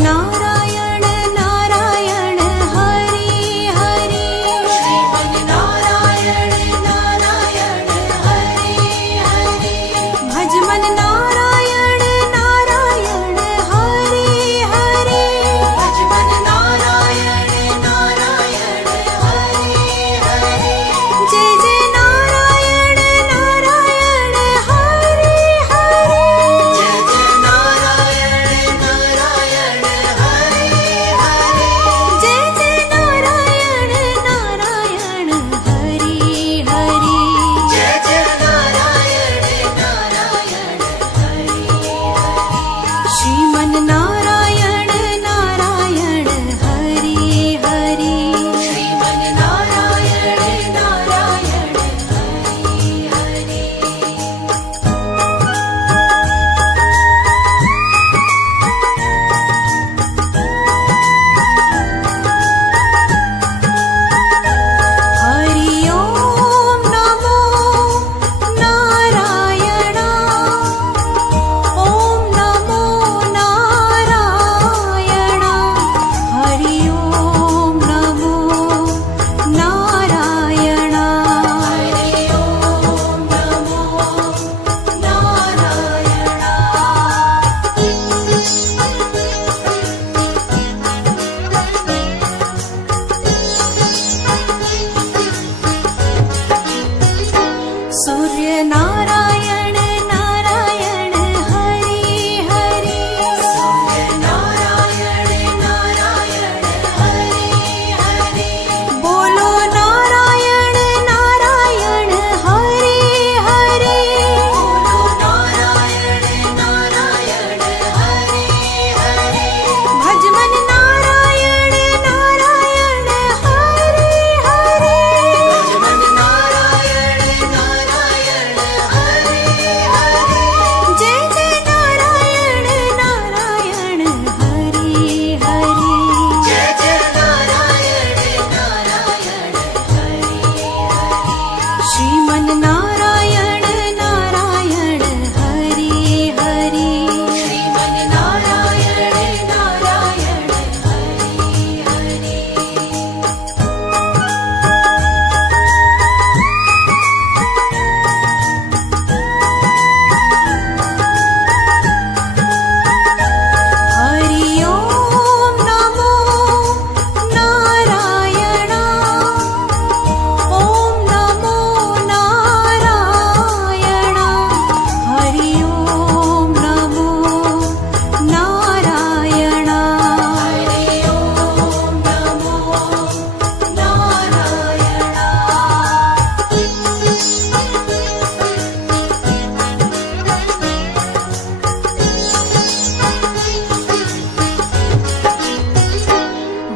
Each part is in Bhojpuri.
नारायण नारायण हरि हरि श्रीमन नारायण नारायण हरि हरि भज मन नारायण नारायण हरि हरि भज मन नारायण नारायण हरि हरि जय जय नारायण नारायण हरि हरि जय जय नारायण नारायण हरि हरि जय जय नारायण नारायण हरि हरि जय जय नारायण नारायण हरि श्रीमन नारायण नारायण हरि हरि श्रीमन नारायण नारायण हरि हरि हरि ओम नमो नारायण ओम नमो नारायण हरि ओम नमो नारायण हरि ओम नमो सूर्य नारायण नारायण हरि हरि सूर्य नारायण नारायण हरि हरि बोलो नारायण नारायण हरि हरि बोलो नारायण नारायण हरि हरि भज मन नारायण नारायण हरि हरि भज मन नारायण नारायण हरि हरि जय जय नारायण नारायण हरि हरि जय जय नारायण नारायण हरि हरि श्रीमन नारायण नारायण हरि हरि श्रीमन नारायण नारायण हरि हरि हरि ओम नमो नारायण ओम नमो नारायण हरि ओम नमो नारायण हरि ओम नमो नारायण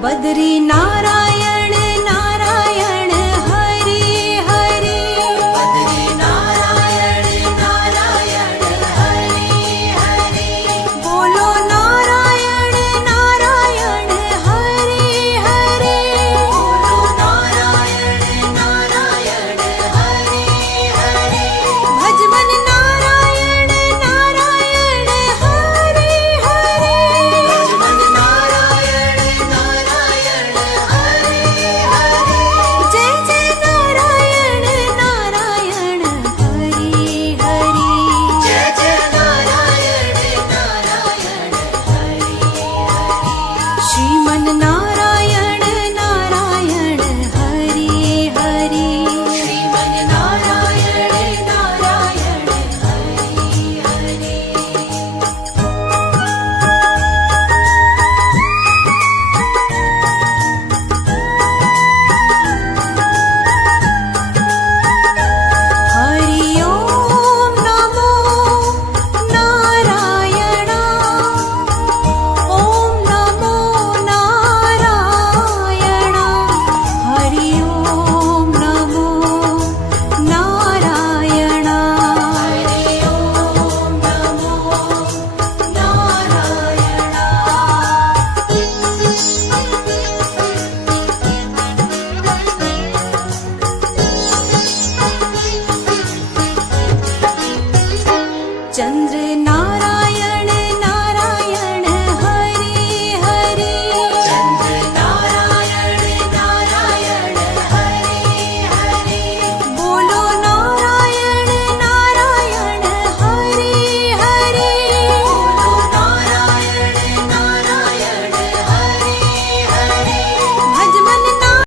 बद्री नारायण नारायण हरि हरि बद्री नारायण नारायण हरि हरि बोलो नारायण नारायण हरि हरि बोलो नारायण नारायण हरि हरि भज मन नारायण नारायण हरि हरि भज मन नारायण नारायण हरि हरि जय जय नारायण नारायण हरि हरि जय जय नारायण नारायण हरि हरि श्रीमन नारायण